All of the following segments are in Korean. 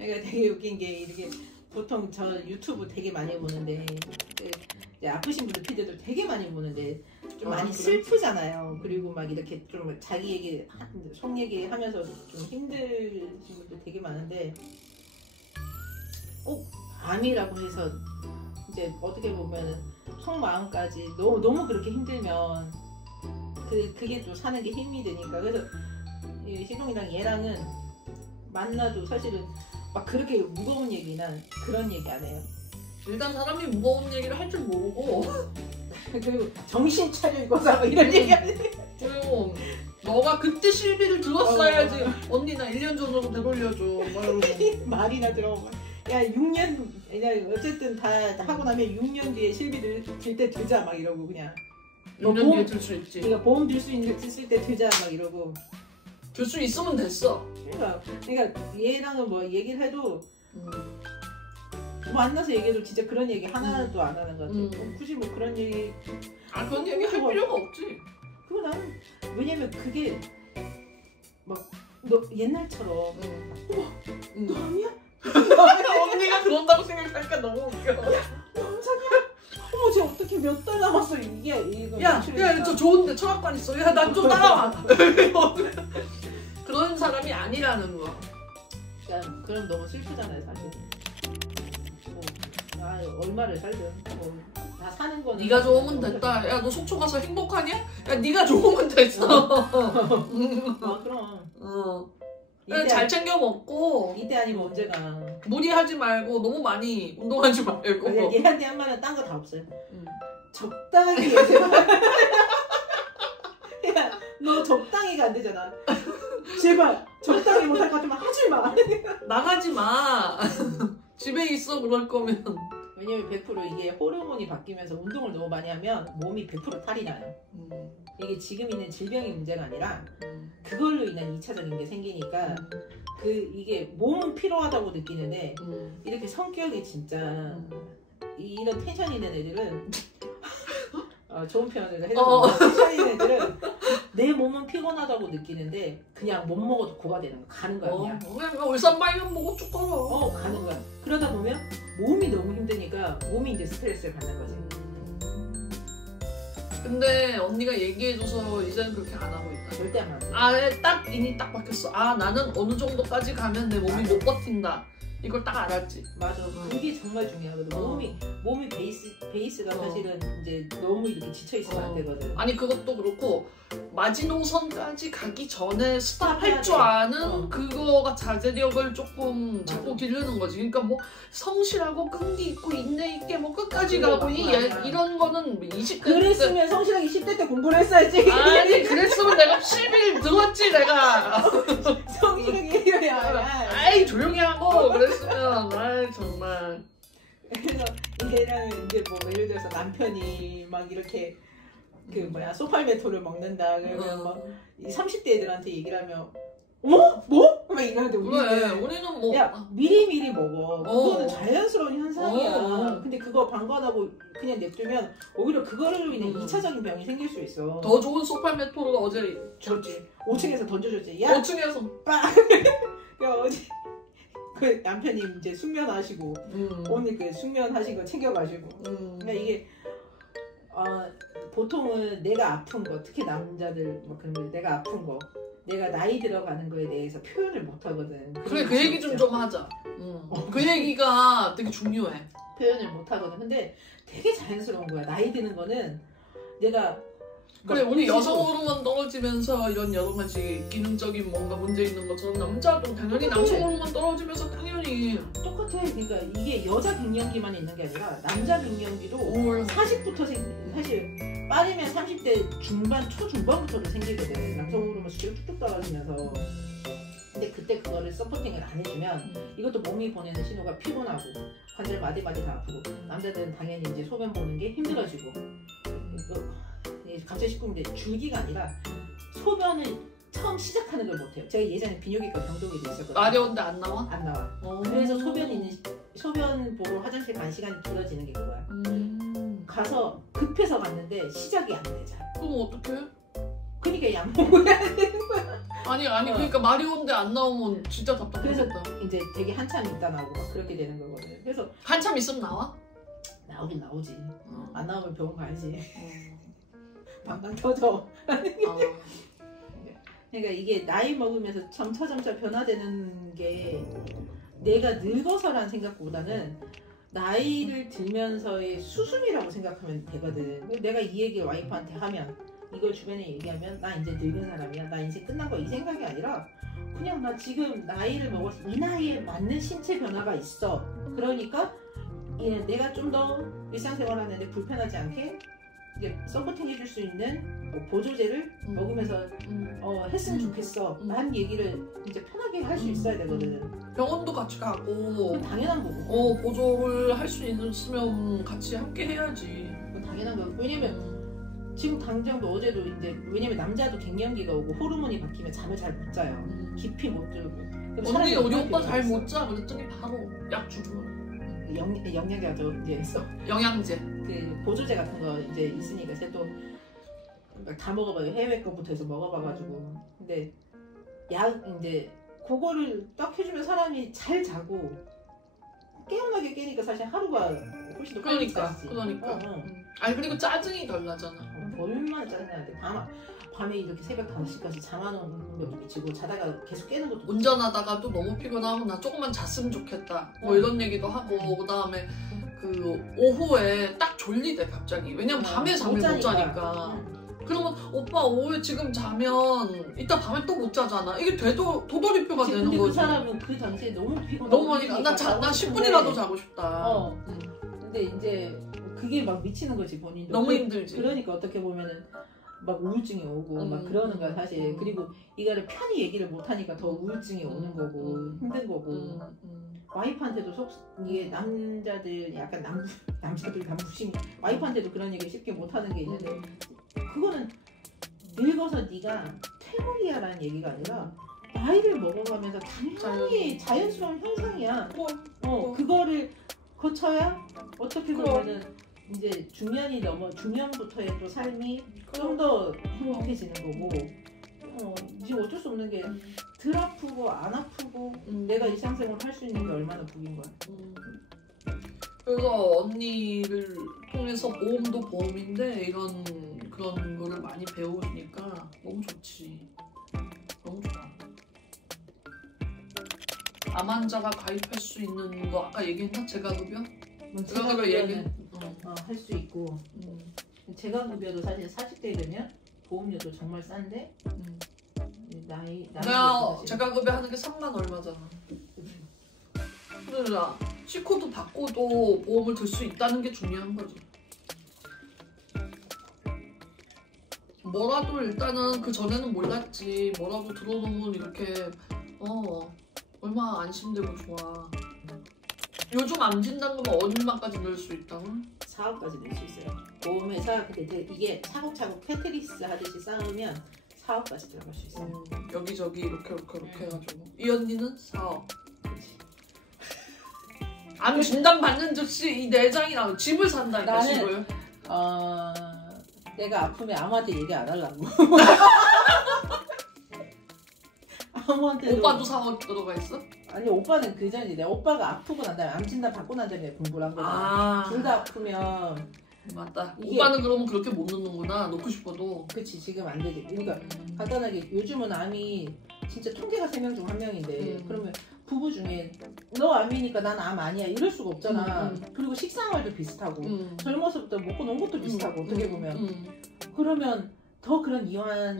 그러니까 되게 웃긴 게 이렇게 보통 저 유튜브 되게 많이 보는데 이제 아프신 분들 피드들 되게 많이 보는데 좀 많이 슬프잖아요. 그리고 막 이렇게 좀 자기 얘기, 속 얘기 하면서 좀 힘드신 분들 되게 많은데 꼭 암이라고 해서 이제 어떻게 보면 속마음까지 너무 그렇게 힘들면 그게 또 사는 게 힘이 되니까. 그래서 희동이랑 얘랑은 만나도 사실은 막 그렇게 무거운 얘기나 그런 얘기 안 해요. 일단 사람이 무거운 얘기를 할 줄 모르고 그리고 정신 차려 이거사 뭐 이런 얘기 안 해. 그리고 너가 그때 실비를 들었어야지. 언니 나 1년 전으로 되돌려줘. 막 이러고. 말이나 들어. 야 6년 어쨌든 다 하고 나면 6년 뒤에 실비를 들 때 들자 막 이러고 그냥. 6년 뒤에 들 수 있지. 그러니까 보험 들 수 있는 쓸 때 들자 막 이러고. 들 수 있으면 됐어. 그러니까 얘랑은 뭐 얘기를 해도 만나서 얘기해도 진짜 그런 얘기 하나도 안 하는 것 같아. 굳이 뭐 그런 얘기. 그런 얘기 할 필요가 없지. 그거 나는 왜냐면 그게 막 너 옛날처럼 너 아니야? 언니가 그런다고 생각하니까 너무 웃겨. 남자냐? 어머 쟤 어떻게 몇 달 남았어 이게 이거. 야 저 좋은데 철학관 있어. 야 난 좀 따라와. 그런 사람이 아니라는 거. 그러니까 그럼 너무 슬프잖아요 사실. 얼마를 살든 다 사는 거는. 네가 좋으면 됐다. 야 너 속초 가서 행복하냐? 야 네가 좋으면 됐어. 그럼. 그냥 잘 챙겨 먹고. 이때 아니면 언제가. 무리하지 말고 너무 많이 운동하지 말고. 얘한테 한 말은 딴 거 다 없어요. 적당히 얘기해. 야, 너 적당히가 안 되잖아. 제발 적당히 못할 것 같으면 하지 마. 나가지 마. 집에 있어 그럴 거면. 왜냐면 100% 이게 호르몬이 바뀌면서 운동을 너무 많이 하면 몸이 100% 탈이 나요. 이게 지금 있는 질병의 문제가 아니라 그걸로 인한 2차적인 게 생기니까 이게 몸은 피로하다고 느끼는데 이렇게 성격이 진짜 이런 텐션 있는 애들은 좋은 표현을 해서 텐션 있는 애들은 내 몸은 피곤하다고 느끼는데 그냥 못 먹어도 고가 되는 거 가는 거야. 그냥 울산발견 먹고 쭉 걸어. 가는 거야. 그러다 보면 몸이 너무 힘드니까 몸이 이제 스트레스를 받는 거지. 근데 언니가 얘기해줘서 이제는 그렇게 안 하고 있다. 절대 안 하고. 딱 인이 딱 박혔어. 나는 어느 정도까지 가면 내 몸이 못 버틴다. 이걸 딱 알았지. 맞아. 그게 정말 중요하거든. 몸이 베이스가 사실은 이제 너무 이렇게 지쳐 있으면 안 되거든. 아니 그것도 그렇고 마지노선까지 가기 전에 스탑할 줄 아는 그거가 자제력을 조금 자꾸 기르는 거지. 그러니까 뭐 성실하고 끈기 있고 인내 있게 뭐 끝까지 가고 이런 거는 20대 그랬으면 성실하게 10대 때 공부를 했어야지. 아니 그랬으면 내가 실비를 들었지 내가. 성실하게 해야. 아이 조용히 하고 그랬으면 아이 정말. 그래서 얘랑 이제 뭐 예를 들어서 남편이 막 이렇게 소팔메토를 먹는다 그러면 막 30대 애들한테 얘기를 하면 어머? 뭐? 막 이러는데 우리는 뭐 야 미리 먹어. 그거는 자연스러운 현상이야. 근데 그거 방관하고 그냥 냅두면 오히려 그거로 인해 2차적인 병이 생길 수 있어. 더 좋은 소팔메토를 어제 줬지. 5층에서 던져줬지. 야 5층에서 빠. 야 어제 그 남편이 이제 숙면하시고 오늘 그 숙면하신 거 챙겨가시고. 그러니까 이게 보통은 내가 아픈 거, 특히 남자들 뭐 그런 거 내가 아픈 거, 내가 나이 들어가는 거에 대해서 표현을 못 하거든. 그래 그 얘기 좀 하자. 그 얘기가 되게 중요해. 표현을 못 하거든. 근데 되게 자연스러운 거야. 나이 드는 거는 내가 그래 우리 여성 호르몬 떨어지면서 이런 여러 가지 기능적인 뭔가 문제 있는 것처럼 남자도 당연히 남성 호르몬 떨어지면서 당연히 똑같아. 그러니까 이게 여자 갱년기만 있는 게 아니라 남자 갱년기도 40부터 사실 빠르면 30대 중반 초중반부터도 생기거든. 남성 호르몬 수치가 뚝뚝 떨어지면서. 근데 그때 그거를 서포팅을 안 해주면 이것도 몸이 보내는 신호가 피곤하고 관절 마디마디 다 아프고 남자들은 당연히 이제 소변 보는 게 힘들어지고 갑자기 싶은데 줄기가 아니라 소변을 처음 시작하는 걸 못해요. 제가 예전에 비뇨기과 병동에도 있었거든요. 마려운데 안 나와? 안 나와. 그래서 소변 보러 화장실 간 시간이 길어지는 게 그거야. 가서 급해서 갔는데 시작이 안 돼. 잘. 그럼 어떡해? 그러니까 약 먹어야 되는 거야. 아니 그러니까 마리오인데 안 나오면 진짜 답답하겠다. 그래서 이제 되게 한참 있다 나오고 막 그렇게 되는 거거든. 그래서 한참 있으면 나와? 나오긴 나오지. 안 나오면 병원 가야지. 방방 터져. 그러니까 이게 나이 먹으면서 점차 변화되는 게 내가 늙어서란 생각보다는 나이를 들면서의 수순이라고 생각하면 되거든. 내가 이 얘기를 와이프한테 하면 이걸 주변에 얘기하면 나 이제 늙은 사람이야. 나 인생 끝난 거 이 생각이 아니라 그냥 나 지금 나이를 먹어서 이 나이에 맞는 신체 변화가 있어. 그러니까 내가 좀 더 일상생활하는데 불편하지 않게 이제 서포팅 해줄 수 있는 뭐 보조제를 먹으면서 했으면 좋겠어. 한 얘기를 이제 편하게 할 수 있어야 되거든. 병원도 같이 가고 당연한 거고. 보조를 할 수 있으면 같이 함께 해야지. 당연한 거고. 왜냐면 지금 당장도 어제도 이제 왜냐면 남자도 갱년기가 오고 호르몬이 바뀌면 잠을 잘 못 자요. 깊이 못 들고. 언니 우리 오빠 잘 못 자. 그랬더니 바로 약 주고. 영양제가 이제 영양제. 그 보조제 같은 거 이제 있으니까 쟤도 다 먹어봐요. 해외 거부터 해서 먹어봐가지고. 근데 약 이제 그거를 딱 해주면 사람이 잘 자고 깨어나게 깨니까 사실 하루가 훨씬 더 빨리 가지. 그러니까. 아니 그리고 짜증이 덜 나잖아. 얼마나 짜증나는데 밤에 이렇게 새벽 5시까지 잠 안 오는 것도 미치고 자다가 계속 깨는 것도 운전하다가도 너무 피곤하고 나 조금만 잤으면 좋겠다 뭐 이런 얘기도 하고 그 다음에 그 오후에 딱 졸리대 갑자기. 왜냐면 밤에 잠을 못 자니까. 그러면 오빠 오후에 지금 자면 이따 밤에 또 못 자잖아. 이게 도돌이표가 되는 근데 거지. 그 사람은 그 당시에 너무 피곤하고 너무 많이 나 10분이라도 자고 싶다. 근데 이제 그게 막 미치는 거지 본인도. 너무 힘들지. 그러니까 어떻게 보면은 막 우울증이 오고 막 그러는 거야 사실. 그리고 이거를 편히 얘기를 못 하니까 더 우울증이 오는 거고 힘든 거고. 와이프한테도 이게 남자들 약간 남자들 남부심 와이프한테도 그런 얘기 쉽게 못 하는 게 있는데 그거는 늙어서 네가 퇴물이야라는 얘기가 아니라 나이를 먹어가면서 당연히 자연스러운 현상이야. 그거를 거쳐야 어떻게 보면은 이제 중년부터의 또 삶이 좀 더 행복해지는 거고. 지금 어쩔 수 없는 게 덜 아프고 안 아프고 내가 일상생활 할 수 있는 게 얼마나 복인 거야. 그래서 언니를 통해서 보험도 보험인데 그런 거를 많이 배우니까 너무 좋지. 너무 좋아. 암 환자가 가입할 수 있는 거 아까 얘기했나? 재가급여? 재가급여는 할 수 있고 재가급여도 사실 40대 되면 보험료도 정말 싼데 내가 재가급여 하는 게 3만 얼마잖아. 근데 나 C코드 받고도 보험을 들 수 있다는 게 중요한 거지. 뭐라도 일단은 그 전에는 몰랐지. 뭐라도 들어놓으면 이렇게 얼마나 안심되고 좋아. 요즘 암 진단 거면 얼마까지 넣을 수 있다고? 4억까지 넣을 수 있어요. 보험회사 근데 이게 차곡차곡 테트리스 하듯이 쌓으면 4억까지 들어갈 수 있어요. 여기저기 이렇게 해가지고. 이 언니는 4억. 암 진단 받는 즉시 이 내장이랑 집을 산다니까. 나는, 집을. 내가 아프면 아무한테 얘기 안 하려고. 아무한테도. 오빠도 4억 들어가 있어? 아니 오빠는 그 전이래. 오빠가 아프고 난 다음에 암 진단 받고 난 다음에 공부를 한 거잖아. 둘 다 아프면. 맞다. 오빠는 그러면 그렇게 못 넣는구나. 넣고 싶어도. 그치 지금 안 되지. 그러니까 간단하게 요즘은 암이 진짜 통계가 3명 중 1명인데 그러면 부부 중에 너 암이니까 난 암 아니야 이럴 수가 없잖아. 그리고 식생활도 비슷하고 젊어서부터 먹고 논 것도 비슷하고 어떻게 보면 그러면 더 그런 이완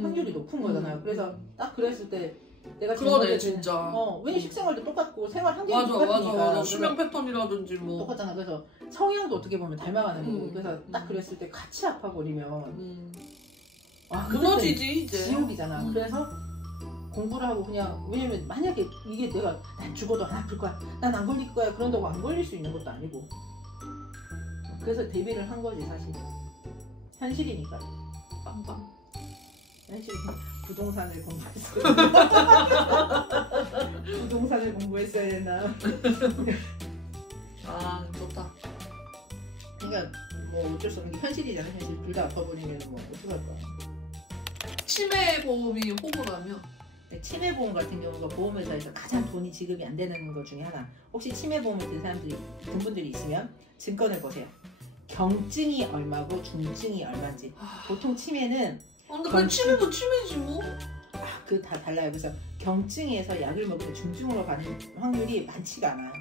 확률이 높은 거잖아요. 그래서 딱 그랬을 때 내가 그러네 진짜. 왜냐 식생활도 똑같고 생활 환경도 똑같으니까. 맞아. 수면 패턴이라든지 뭐 똑같잖아. 그래서 성향도 어떻게 보면 닮아가는 거고. 그래서 딱 그랬을 때 같이 아파버리면 무너지지 이제. 지옥이잖아. 그래서 공부를 하고 그냥 왜냐면 만약에 이게 내가 난 죽어도 안 아플 거야. 난 안 걸릴 거야. 그런다고 안 걸릴 수 있는 것도 아니고. 그래서 데뷔를 한 거지 사실. 현실이니까. 빵빵. 현실 부동산을 공부했어야 부동산을 공부했어야 됐나. 좋다. 그러니까 뭐 어쩔 수 없는 게 현실이잖아. 현실 둘 다 아파버리면 뭐 어떡할 거야. 치매 보험이 호구라며? 치매 보험 같은 경우가 보험회사에서 가장 돈이 지급이 안 되는 것 중에 하나. 혹시 치매 보험을 든 분들이 있으면 증권을 보세요. 경증이 얼마고 중증이 얼마인지. 보통 치매는 근데 그냥 치매도 치매지 뭐. 그 다 달라요. 그래서 경증에서 약을 먹으면 중증으로 가는 확률이 많지가 않아요.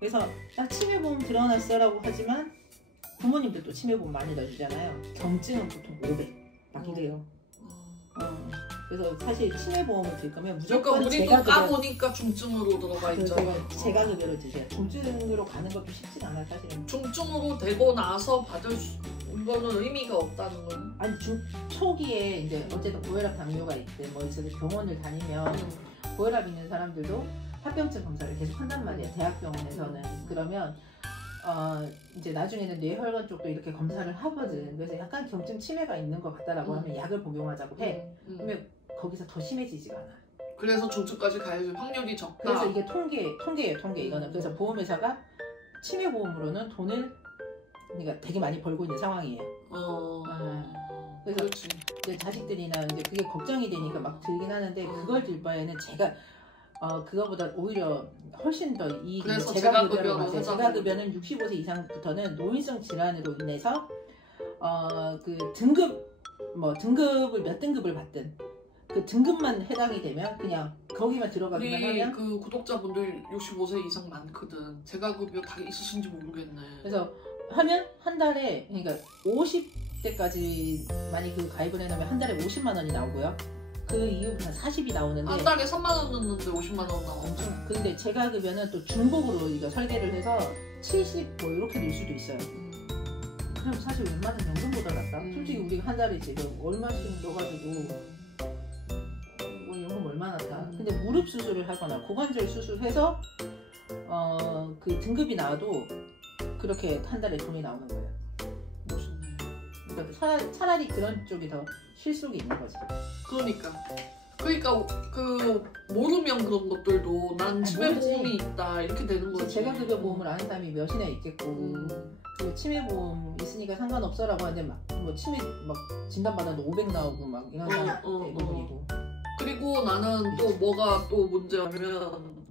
그래서 나 치매보험 들어놨어라고 하지만 부모님도 또 치매보험 많이 넣어주잖아요. 경증은 보통 500 막 이래요. 그래서 사실 치매보험을 들 거면 무조건 그러니까 우리도 까보니까 중증으로 들어가 있잖아. 제가급여로 드세요. 중증으로 가는 것도 쉽지 않아요, 사실은. 중증으로 되고 나서 받을 이거는 의미가 없다는 거예요. 아니 초기에 이제 어쨌든 고혈압 당뇨가 있든 뭐 있어도 병원을 다니면 고혈압 있는 사람들도 합병증 검사를 계속 한단 말이에요. 대학병원에서는. 그러면 이제 나중에는 뇌혈관 쪽도 이렇게 검사를 하거든. 그래서 약간 경증 치매가 있는 것 같다라고 하면 약을 복용하자고 해. 그러면 거기서 더 심해지지가 않아. 그래서 중증까지 갈 확률이 적다. 그래서 이게 통계예요, 통계 이거는. 그래서 보험회사가 치매 보험으로는 돈을 그러니까 되게 많이 벌고 있는 상황이에요. 그래서 그렇지. 이제 자식들이나 이제 그게 걱정이 되니까 막 들긴 하는데 그걸 들 바에는 제가 그거보다 오히려 훨씬 더 이익이 제가급여로 가세요. 제가급여는 65세 이상부터는 노인성 질환으로 인해서 그 등급을 몇 등급을 받든 그 등급만 해당이 되면 그냥 거기만 들어가기만 하면 그 구독자분들 65세 이상 많거든. 제가급여 다 있으신지 모르겠네. 그래서 하면 한 달에 그러니까 50대까지 많이 그 가입을 해놓으면 한 달에 50만 원이 나오고요. 그 이후부터는 40이 나오는데 한 달에 3만 원 넣는데 50만 원 나오죠. 근데 제가급여는 또 중복으로 이거 설계를 해서 70 뭐 이렇게 낼 수도 있어요. 그럼 사실 웬만한 연금보다 낫다. 솔직히 우리가 한 달에 지금 얼마씩 넣어가지고 뭐 연금 얼마나 다. 근데 무릎 수술을 하거나 고관절 수술해서 그 등급이 나와도 그렇게 한 달에 돈이 나오는 거예요. 멋있네. 그러니까 차라리 그런 쪽이 더 실속이 있는 거지. 그러니까 그 모르면 그런 것들도 난 치매 보험이 있다 이렇게 되는 거지. 제가급여 보험을 아는 사람이 몇이나 있겠고 그리고 치매 보험 있으니까 상관없어라고 하는데 뭐 치매 막 진단받아도 500 나오고 막 이런 사람 대부분이고. 그리고 나는 또 뭐가 또 문제냐면